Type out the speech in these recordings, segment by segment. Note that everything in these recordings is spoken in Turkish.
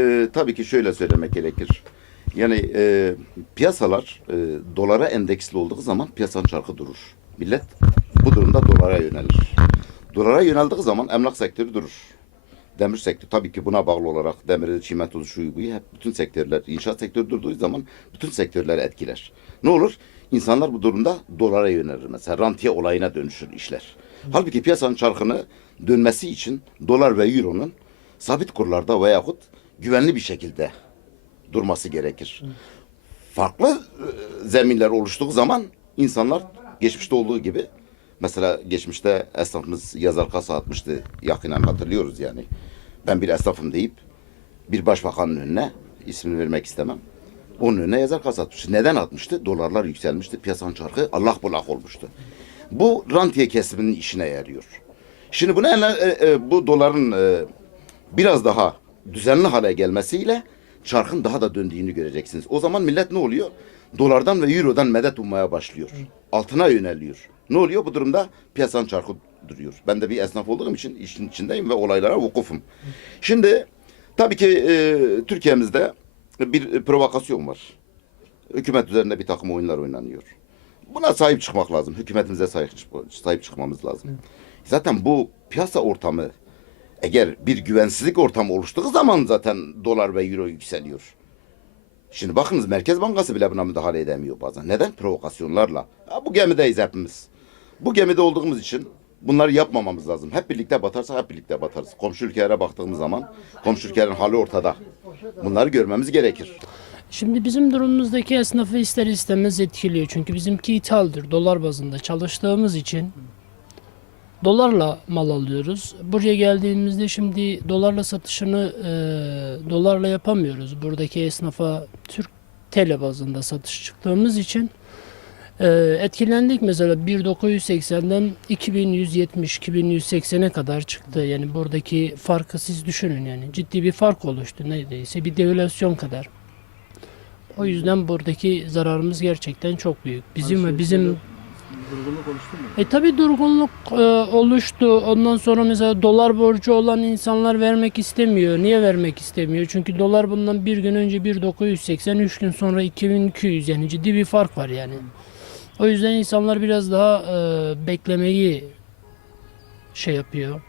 Ee, tabii ki şöyle söylemek gerekir. Yani e, piyasalar e, dolara endeksli olduğu zaman piyasanın çarkı durur. Millet bu durumda dolara yönelir. Dolara yöneldiği zaman emlak sektörü durur. Demir sektörü tabii ki buna bağlı olarak demir, çimento, şu bu hep bütün sektörler, inşaat sektörü durduğu zaman bütün sektörleri etkiler. Ne olur? İnsanlar bu durumda dolara yönelir mesela. Rantiye olayına dönüşür işler. Halbuki piyasanın çarkını dönmesi için dolar ve euronun sabit kurlarda veyahut güvenli bir şekilde durması gerekir. Farklı e, zeminler oluştuğu zaman insanlar geçmişte olduğu gibi mesela geçmişte esnafımız yazar kasa atmıştı. Yakinen hatırlıyoruz yani. Ben bir esnafım deyip bir başbakanın önüne ismini vermek istemem. Onun önüne yazar kasa atmıştı. Neden atmıştı? Dolarlar yükselmişti. Piyasanın çarkı Allah bulak olmuştu. Bu rantiye kesiminin işine yarıyor. Şimdi ele- e, e, bu doların e, biraz daha düzenli hale gelmesiyle çarkın daha da döndüğünü göreceksiniz. O zaman millet ne oluyor? Dolardan ve eurodan medet ummaya başlıyor. Altına yöneliyor. Ne oluyor? Bu durumda piyasanın çarkı duruyor. Ben de bir esnaf olduğum için işin içindeyim ve olaylara vukufum. Şimdi tabii ki e, Türkiye'mizde bir provokasyon var. Hükümet üzerinde bir takım oyunlar oynanıyor. Buna sahip çıkmak lazım. Hükümetimize sahip, sahip çıkmamız lazım. Zaten bu piyasa ortamı eğer bir güvensizlik ortamı oluştuğu zaman zaten dolar ve euro yükseliyor. Şimdi bakınız Merkez Bankası bile buna müdahale edemiyor bazen. Neden? Provokasyonlarla. Ha, bu gemideyiz hepimiz. Bu gemide olduğumuz için bunları yapmamamız lazım. Hep birlikte batarsa hep birlikte batarız. Komşu ülkelere baktığımız zaman komşu ülkelerin hali ortada. Bunları görmemiz gerekir. Şimdi bizim durumumuzdaki esnafı ister istemez etkiliyor. Çünkü bizimki ithaldir. Dolar bazında çalıştığımız için dolarla mal alıyoruz. Buraya geldiğimizde şimdi dolarla satışını e, dolarla yapamıyoruz. Buradaki esnafa Türk TL bazında satış çıktığımız için e, etkilendik. Mesela 1980'den 2170-2180'e kadar çıktı. Yani buradaki farkı siz düşünün yani. Ciddi bir fark oluştu neredeyse. Bir devalüasyon kadar. O yüzden buradaki zararımız gerçekten çok büyük. Bizim ve bizim Durgunluk oluştu mu? e tabi durgunluk e, oluştu. Ondan sonra mesela dolar borcu olan insanlar vermek istemiyor. Niye vermek istemiyor? Çünkü dolar bundan bir gün önce 1.980, 3 gün sonra 2200 yani ciddi bir fark var yani. O yüzden insanlar biraz daha e, beklemeyi şey yapıyor.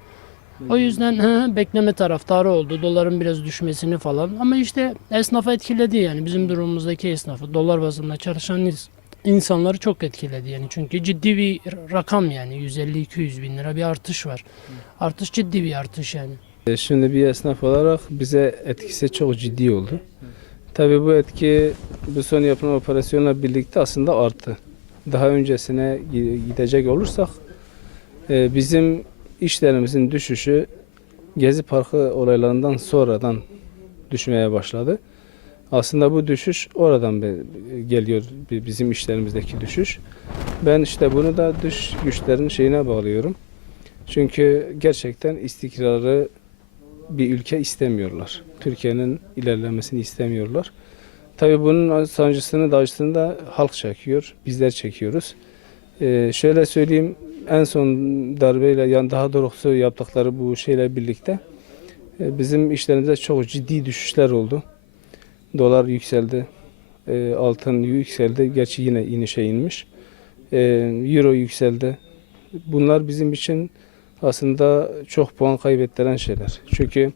O yüzden hı, bekleme taraftarı oldu. Doların biraz düşmesini falan. Ama işte esnafa etkiledi yani bizim durumumuzdaki esnafı. Dolar bazında çalışan ins- insanları çok etkiledi yani. Çünkü ciddi bir rakam yani. 150-200 bin lira bir artış var. Artış ciddi bir artış yani. E, Şimdi bir esnaf olarak bize etkisi çok ciddi oldu. Tabii bu etki bu son yapılan operasyonla birlikte aslında arttı. Daha öncesine gi- gidecek olursak e, bizim işlerimizin düşüşü Gezi Parkı olaylarından sonradan düşmeye başladı. Aslında bu düşüş oradan geliyor bi- bizim işlerimizdeki düşüş. Ben işte bunu da dış güçlerin şeyine bağlıyorum. Çünkü gerçekten istikrarı bir ülke istemiyorlar. Türkiye'nin ilerlemesini istemiyorlar. Tabii bunun sancısını da acısını da halk çekiyor, bizler çekiyoruz. Ee, şöyle söyleyeyim, en son darbeyle, yani daha doğrusu yaptıkları bu şeyle birlikte e, bizim işlerimizde çok ciddi düşüşler oldu. Dolar yükseldi, e, altın yükseldi, gerçi yine inişe inmiş. E, Euro yükseldi. Bunlar bizim için aslında çok puan kaybettiren şeyler. Çünkü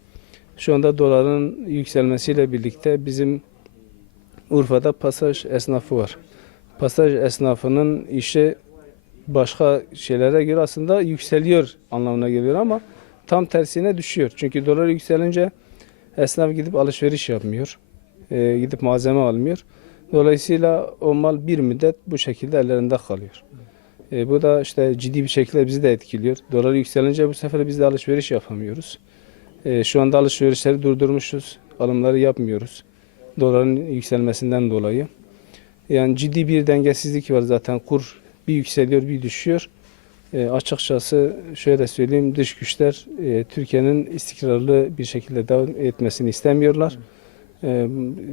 şu anda doların yükselmesiyle birlikte bizim Urfa'da pasaj esnafı var. Pasaj esnafının işi başka şeylere göre aslında yükseliyor anlamına geliyor ama tam tersine düşüyor. Çünkü dolar yükselince esnaf gidip alışveriş yapmıyor. Ee, gidip malzeme almıyor. Dolayısıyla o mal bir müddet bu şekilde ellerinde kalıyor. E, bu da işte ciddi bir şekilde bizi de etkiliyor. Dolar yükselince bu sefer biz de alışveriş yapamıyoruz. E, şu anda alışverişleri durdurmuşuz. Alımları yapmıyoruz. Doların yükselmesinden dolayı. Yani ciddi bir dengesizlik var zaten. Kur bir yükseliyor bir düşüyor. E, açıkçası şöyle söyleyeyim dış güçler e, Türkiye'nin istikrarlı bir şekilde devam etmesini istemiyorlar. E,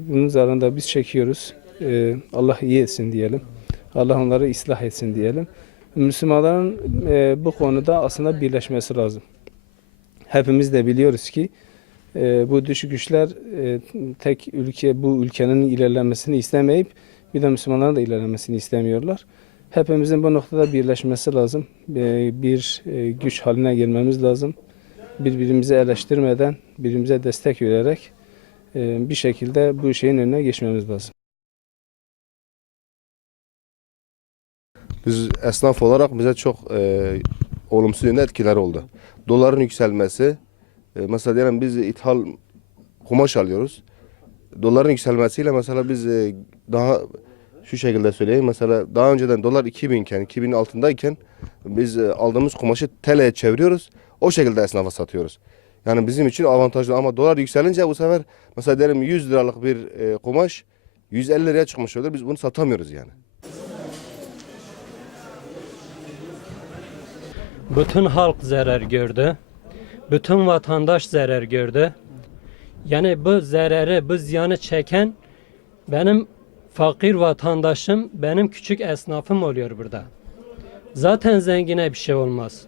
bunun zararını da biz çekiyoruz. E, Allah iyi etsin diyelim. Allah onları ıslah etsin diyelim. Müslümanların e, bu konuda aslında birleşmesi lazım. Hepimiz de biliyoruz ki e, bu dış güçler e, tek ülke bu ülkenin ilerlemesini istemeyip bir de Müslümanların da ilerlemesini istemiyorlar. Hepimizin bu noktada birleşmesi lazım. E, bir e, güç haline gelmemiz lazım. Birbirimizi eleştirmeden, birbirimize destek vererek e, bir şekilde bu şeyin önüne geçmemiz lazım. Biz esnaf olarak bize çok e, olumsuz yönde etkiler oldu. Doların yükselmesi, e, mesela diyelim biz ithal kumaş alıyoruz. Doların yükselmesiyle mesela biz e, daha şu şekilde söyleyeyim mesela daha önceden dolar 2000 iken 2000 altındayken biz e, aldığımız kumaşı TL'ye çeviriyoruz. O şekilde esnafa satıyoruz. Yani bizim için avantajlı ama dolar yükselince bu sefer mesela diyelim 100 liralık bir e, kumaş 150 liraya çıkmış oluyor. Biz bunu satamıyoruz yani. Bütün halk zarar gördü. Bütün vatandaş zarar gördü. Yani bu zararı, bu ziyanı çeken benim fakir vatandaşım, benim küçük esnafım oluyor burada. Zaten zengine bir şey olmaz.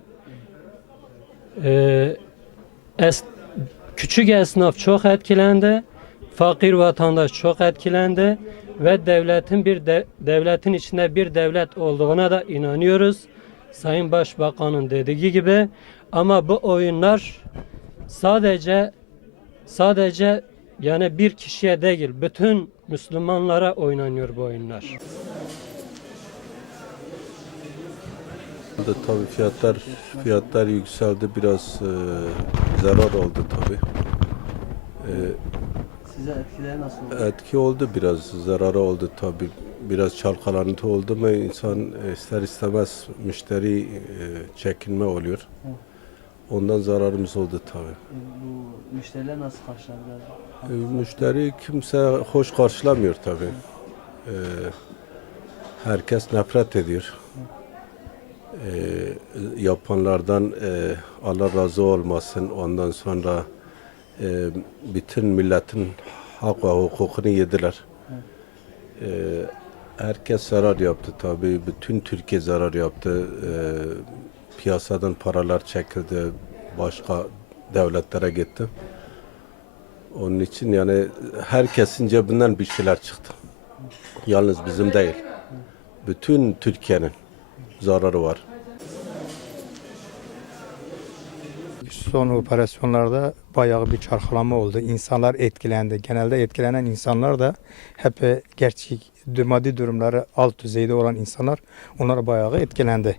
Ee, es, küçük esnaf çok etkilendi. Fakir vatandaş çok etkilendi ve devletin bir de, devletin içinde bir devlet olduğuna da inanıyoruz. Sayın Başbakan'ın dediği gibi ama bu oyunlar sadece sadece yani bir kişiye değil bütün Müslümanlara oynanıyor bu oyunlar. Da tabii fiyatlar fiyatlar yükseldi biraz e, zarar oldu tabii. E, Size etkileri nasıl oldu? etki oldu biraz zararı oldu tabii. Biraz çalkalantı oldu mu insan e, ister istemez müşteri e, çekinme oluyor. Ondan zararımız oldu tabii. E, Bu müşteriler nasıl karşıladılar? E, müşteri kimse hoş karşılamıyor tabii. E, herkes nefret ediyor. E, yapanlardan e, Allah razı olmasın. Ondan sonra e, bütün milletin hak ve hukukunu yediler. E, herkes zarar yaptı tabii. Bütün Türkiye zarar yaptı. E, piyasadan paralar çekildi. Başka devletlere gitti. Onun için yani herkesin cebinden bir şeyler çıktı. Yalnız bizim değil. Bütün Türkiye'nin zararı var. Son operasyonlarda bayağı bir çarkılama oldu. İnsanlar etkilendi. Genelde etkilenen insanlar da hep gerçek maddi durumları alt düzeyde olan insanlar onlar bayağı etkilendi.